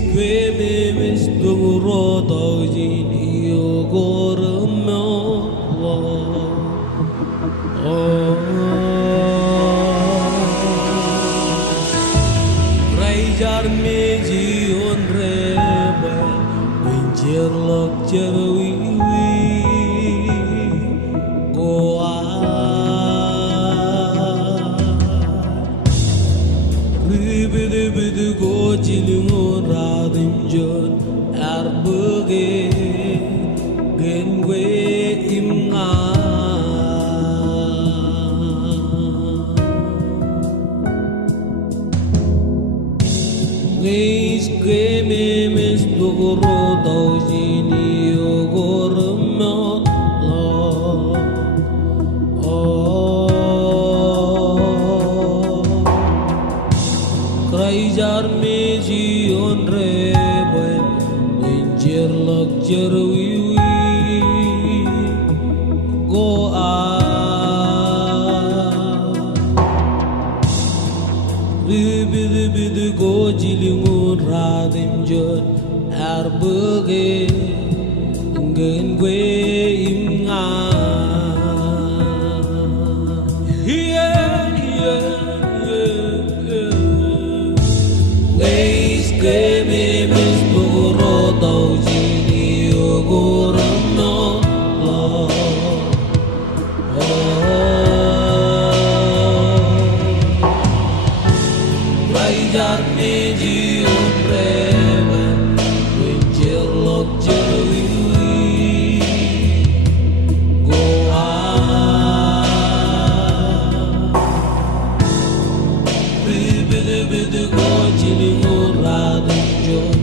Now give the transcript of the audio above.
Memes duro jini ogormo Raijar meji on reba Benjer lok jerwiwi Goa Ribid go jilingo radim jon Arbege genwe imnga Ngeis memes dogoro daujini ogormo Kraijar meji on rebe Benjer lok jerwiwi Go Ribid go jilingo radim jon Arbege genwe imnga Memes duro daujini ogormo Raijar meji on reba Benjer lok jerwiwi Goa Ribid go jilingo radim jon